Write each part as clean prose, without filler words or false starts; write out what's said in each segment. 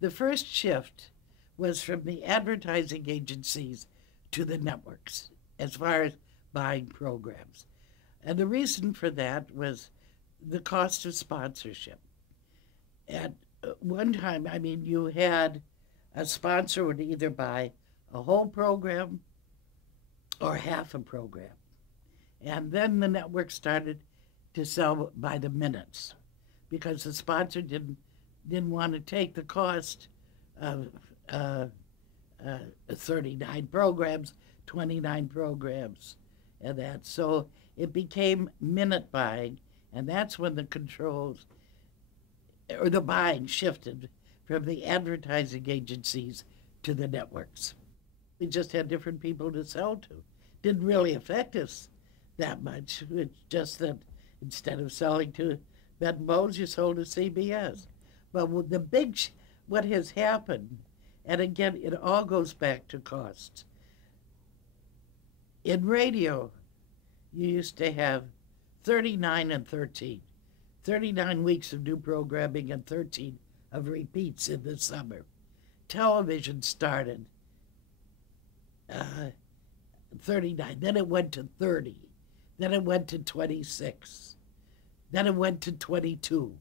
The first shift was from the advertising agencies to the networks as far as buying programs. And the reason for that was the cost of sponsorship. At one time, I mean, you had a sponsor would either buy a whole program or half a program. And then the network started to sell by the minutes because the sponsor didn't want to take the cost of 39 programs, 29 programs, and that. So it became minute buying, and that's when the controls or the buying shifted from the advertising agencies to the networks. We just had different people to sell to. Didn't really affect us that much. It's just that instead of selling to Ben Bowes, you sold to CBS. But what has happened, and again, it all goes back to costs. In radio, you used to have 39 and 13, 39 weeks of new programming and 13 of repeats in the summer. Television started 39, then it went to 30, then it went to 26, then it went to 22,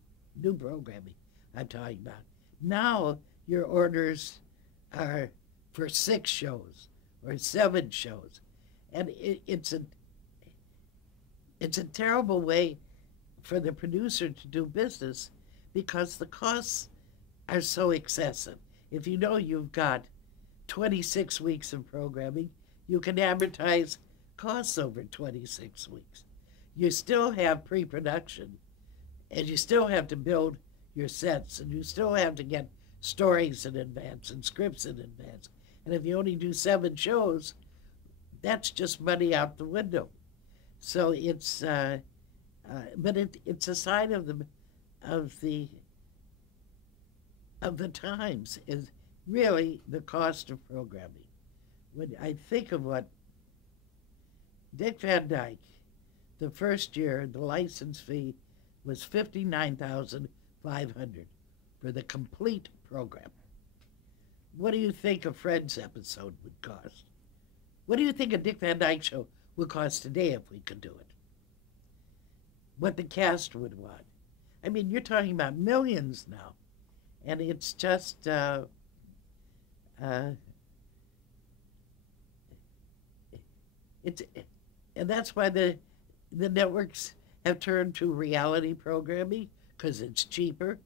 new programming I'm talking about. Now your orders are for 6 shows or 7 shows, and it's a terrible way for the producer to do business because the costs are so excessive. If you know you've got 26 weeks of programming, you can advertise costs over 26 weeks. You still have pre-production, and you still have to build your sets, and you still have to get stories in advance and scripts in advance. And if you only do 7 shows, that's just money out the window. So it's a sign of the times is really the cost of programming. When I think of what Dick Van Dyke, the first year, the license fee was $59,500 for the complete program. What do you think a Friends episode would cost? What do you think a Dick Van Dyke show would cost today if we could do it? What the cast would want. I mean, you're talking about millions now, and it's just it's and that's why the networks have turned to reality programming because it's cheaper